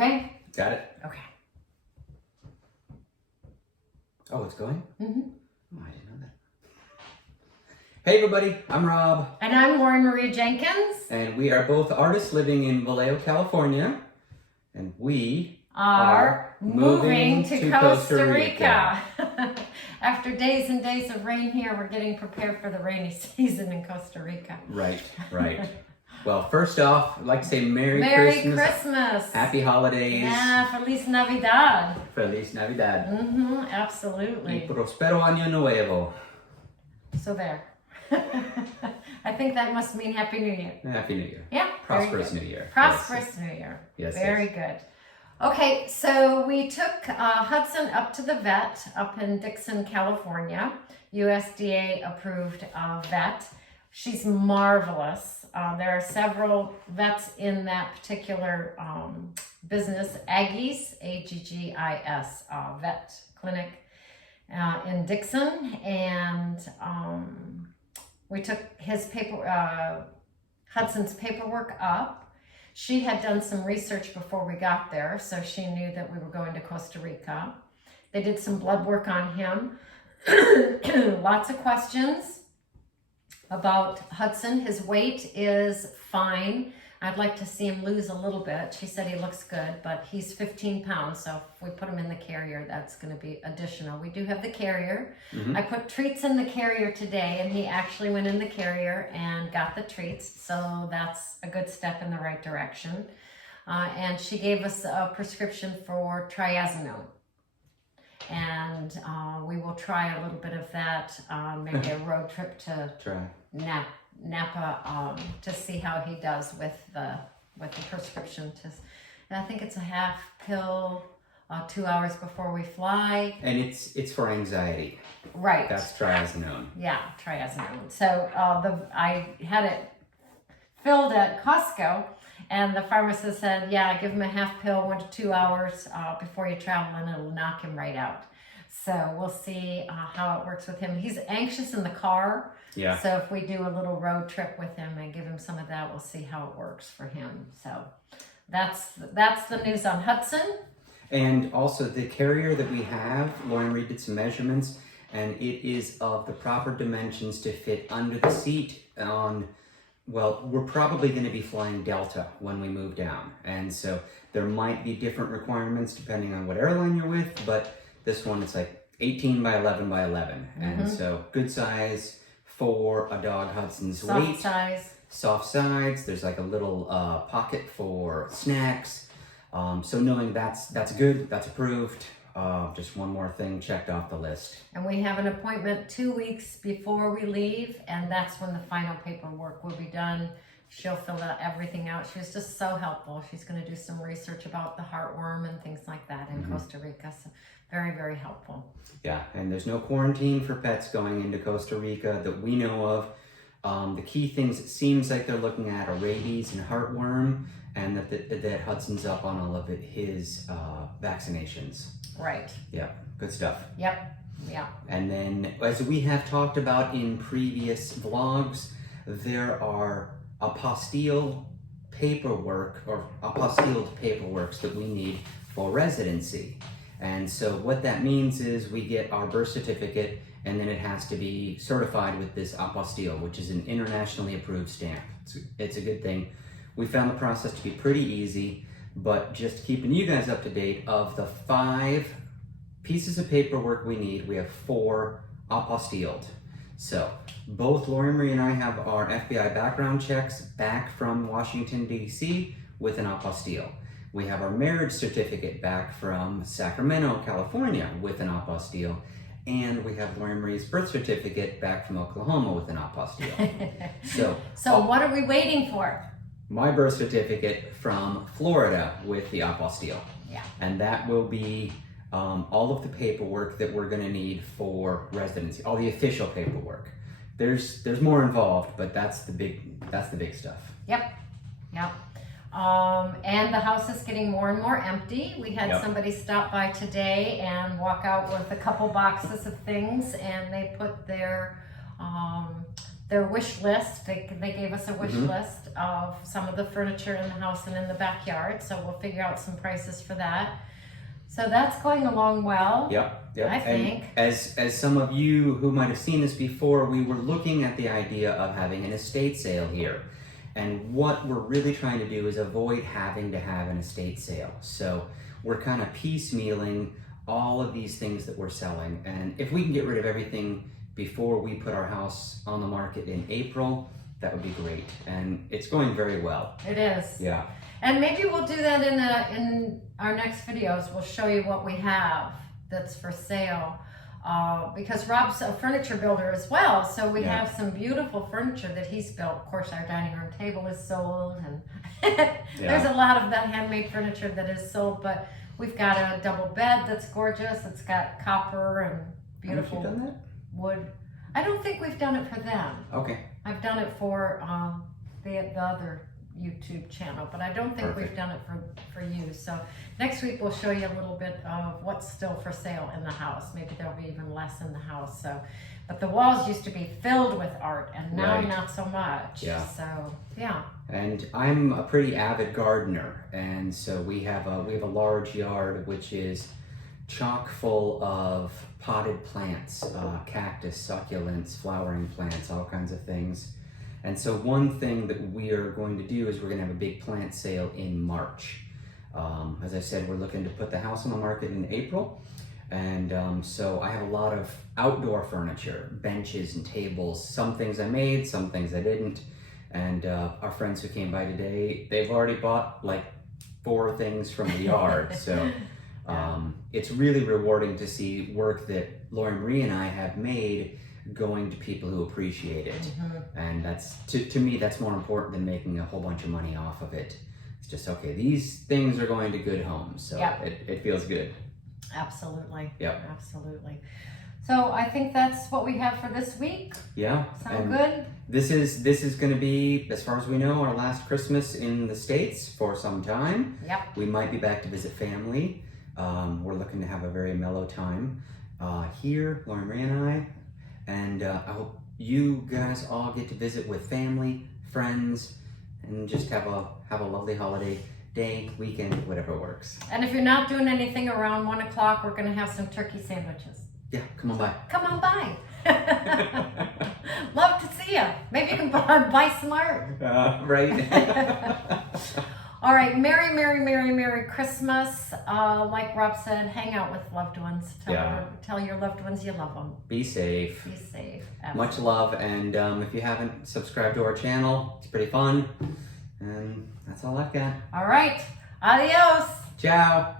Okay? Got it? Okay. Oh, it's going? Mm-hmm. Oh, I didn't know that. Hey everybody, I'm Rob. And I'm Lauren Marie Jenkins. And we are both artists living in Vallejo, California. And we are moving to Costa Rica. After days and days of rain here, we're getting prepared for the rainy season in Costa Rica. Right, right. Well, first off, I'd like to say Merry Christmas. Happy holidays. Yeah, Feliz Navidad. Feliz Navidad. Mm-hmm, absolutely. Y prospero año nuevo. So there. I think that must mean Happy New Year. Happy New Year. Yeah. Prosperous New Year. Prosperous New Year. Yes. Very good. Okay, so we took Hudson up to the vet up in Dixon, California. USDA approved vet. She's marvelous. There are several vets in that particular business, Aggie's, A-G-G-I-S, vet clinic in Dixon. And we took his Hudson's paperwork up. She had done some research before we got there, so she knew that we were going to Costa Rica. They did some blood work on him. Lots of questions about Hudson. His weight is fine. I'd like to see him lose a little bit. She said he looks good, but he's 15 pounds, so if we put him in the carrier, that's going to be additional. We do have the carrier. Mm-hmm. I put treats in the carrier today, and he actually went in the carrier and got the treats, so that's a good step in the right direction. And she gave us a prescription for triazinone. And we will try a little bit of that, maybe a road trip to Napa to see how he does with the prescription. I think it's a half pill 2 hours before we fly. And it's for anxiety. Right. That's triazinone. Yeah, triazinone. So I had it filled at Costco, and the pharmacist said, yeah, give him a half pill 1 to 2 hours before you travel, and it'll knock him right out. So we'll see how it works with him. He's anxious in the car. Yeah. So if we do a little road trip with him and give him some of that, we'll see how it works for him. So that's the news on Hudson. And also the carrier that we have, Lauren Reed did some measurements, and it is of the proper dimensions to fit under the seat on, well, we're probably going to be flying Delta when we move down. And so there might be different requirements depending on what airline you're with, but this one, it's like 18 by 11 by 11. Mm-hmm. And so good size for a dog Hudson's weight. Soft sides. There's like a little pocket for snacks. So knowing that's good, that's approved. Just one more thing checked off the list. And we have an appointment 2 weeks before we leave, and that's when the final paperwork will be done. She'll fill everything out. She was just so helpful. She's going to do some research about the heartworm and things like that in Costa Rica. So very, very helpful. Yeah, and there's no quarantine for pets going into Costa Rica that we know of. The key things it seems like they're looking at are rabies and heartworm, and that Hudson's up on all of his vaccinations. Right. Yeah, good stuff. Yep. Yeah. And then, as we have talked about in previous vlogs, there are apostille paperwork or apostilled paperworks that we need for residency. And so what that means is we get our birth certificate, and then it has to be certified with this apostille, which is an internationally approved stamp. It's a good thing. We found the process to be pretty easy, but just keeping you guys up to date, of the 5 pieces of paperwork we need, we have 4 apostilled. So both Lauren Marie and I have our FBI background checks back from Washington, D.C. with an apostille. We have our marriage certificate back from Sacramento, California with an apostille. And we have Lauren Marie's birth certificate back from Oklahoma with an apostille. So what are we waiting for? My birth certificate from Florida with the apostille. Yeah. And that will be all of the paperwork that we're going to need for residency, all the official paperwork. There's more involved, but that's the big stuff. Yep. And the house is getting more and more empty. We had somebody stop by today and walk out with a couple boxes of things, and they put their their wish list. They gave us a wish Mhm. list of some of the furniture in the house and in the backyard. So we'll figure out some prices for that. So that's going along well. Yep. I think. And as some of you who might have seen this before, we were looking at the idea of having an estate sale here. And what we're really trying to do is avoid having to have an estate sale. So we're kind of piecemealing all of these things that we're selling. And if we can get rid of everything before we put our house on the market in April, that would be great. And it's going very well. It is. Yeah. And maybe we'll do that in our next videos. We'll show you what we have that's for sale. Because Rob's a furniture builder as well. So we Yeah. have some beautiful furniture that he's built. Of course, our dining room table is sold. And there's a lot of that handmade furniture that is sold. But we've got a double bed that's gorgeous. It's got copper and beautiful Have you done wood. I don't think we've done it for them. that? Okay. I've done it for the other YouTube channel, but I don't think Perfect. we've done it for you. So next week we'll show you a little bit of what's still for sale in the house. Maybe there'll be even less in the house. So, but the walls used to be filled with art, and now Right. not so much. Yeah. So yeah. And I'm a pretty avid gardener, and so we have a large yard which is chock full of potted plants, cactus, succulents, flowering plants, all kinds of things. And so one thing that we are going to do is we're going to have a big plant sale in March. As I said, we're looking to put the house on the market in April. And so I have a lot of outdoor furniture, benches and tables. Some things I made, some things I didn't. And our friends who came by today, they've already bought like 4 things from the yard. So it's really rewarding to see work that Lori Marie and I have made going to people who appreciate it. And that's to me, that's more important than making a whole bunch of money off of it. It's just, okay, these things are going to good homes. So Yep. it feels good. Absolutely. Yep. Absolutely. So I think that's what we have for this week. Yeah. Sound and good? This is going to be, as far as we know, our last Christmas in the States for some time. Yep. We might be back to visit family. We're looking to have a very mellow time here, Lori Marie and I. And I hope you guys all get to visit with family, friends, and just have a lovely holiday day, weekend, whatever works. And if you're not doing anything around 1 o'clock, we're going to have some turkey sandwiches. Yeah, come on by. Come on by. Love to see you. Maybe you can buy some art. Right. All right. Merry, Merry, Merry, Merry Christmas. Like Rob said, hang out with loved ones. Tell your loved ones you love them. Be safe. Be safe. Much love. And if you haven't subscribed to our channel, it's pretty fun. And that's all I've got. All right. Adios. Ciao.